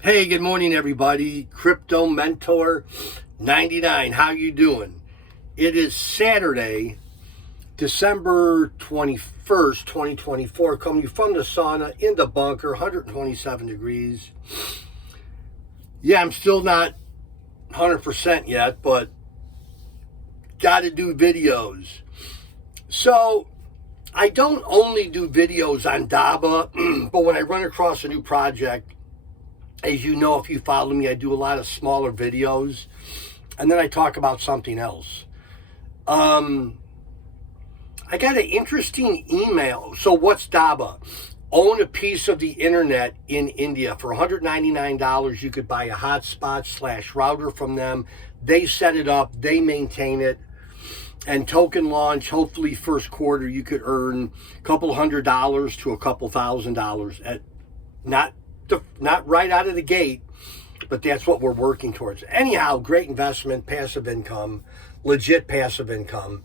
Hey, good morning, everybody. Crypto Mentor 99. How you doing? It is Saturday, December 21st, 2024. Coming from the sauna in the bunker, 127 degrees. Yeah, I'm still not 100% yet, but got to do videos. So I don't only do videos on Dabba, but when I run across a new project, as you know, if you follow me, I do a lot of smaller videos, and then I talk about something else. I got an interesting email. So what's Dabba? Own a piece of the internet in India. For $199, you could buy a hotspot / router from them. They set it up, they maintain it, and token launch, hopefully first quarter, you could earn a couple $100 to a couple $1,000 at not right out of the gate, but that's what we're working towards. Anyhow, great investment, passive income, legit passive income.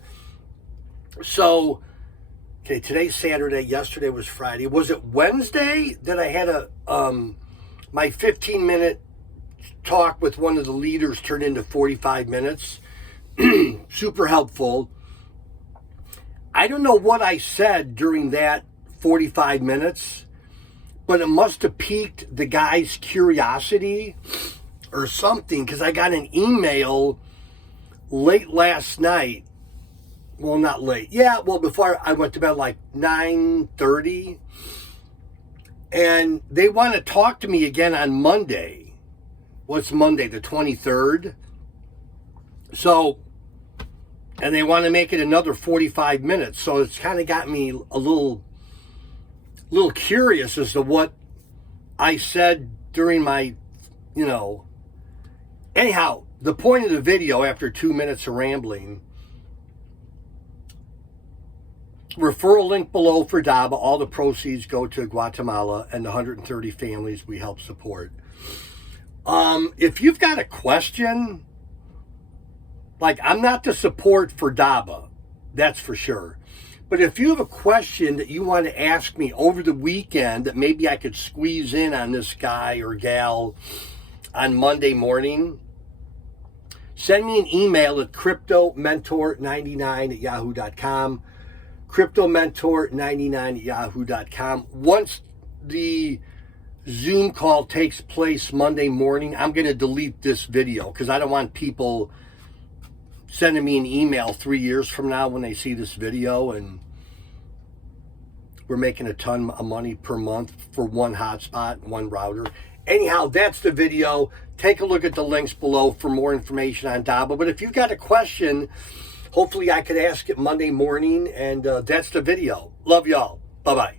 So, okay, today's Saturday. Yesterday was Friday. Was it Wednesday that I had my 15-minute talk with one of the leaders turned into 45 minutes? Super helpful. I don't know what I said during that 45 minutes, but it must have piqued the guy's curiosity or something, because I got an email late last night. Well, not late. Yeah, well, before I went to bed, like 9:30. And they want to talk to me again on Monday. What's Monday, the 23rd? So, and they want to make it another 45 minutes. So it's kind of got me a little curious as to what I said during my, Anyhow, the point of the video, after 2 minutes of rambling, referral link below for Dabba. All the proceeds go to Guatemala and the 130 families we help support. If you've got a question, like, I'm not the support for Dabba, that's for sure. But if you have a question that you want to ask me over the weekend that maybe I could squeeze in on this guy or gal on Monday morning, send me an email at cryptomentor99@yahoo.com. cryptomentor99@yahoo.com. Once the Zoom call takes place Monday morning, I'm going to delete this video because I don't want people sending me an email 3 years from now when they see this video and we're making a ton of money per month for one hotspot, one router. Anyhow, that's the video. Take a look at the links below for more information on Dabba. But if you've got a question, hopefully I could ask it Monday morning, and that's the video. Love y'all. Bye-bye.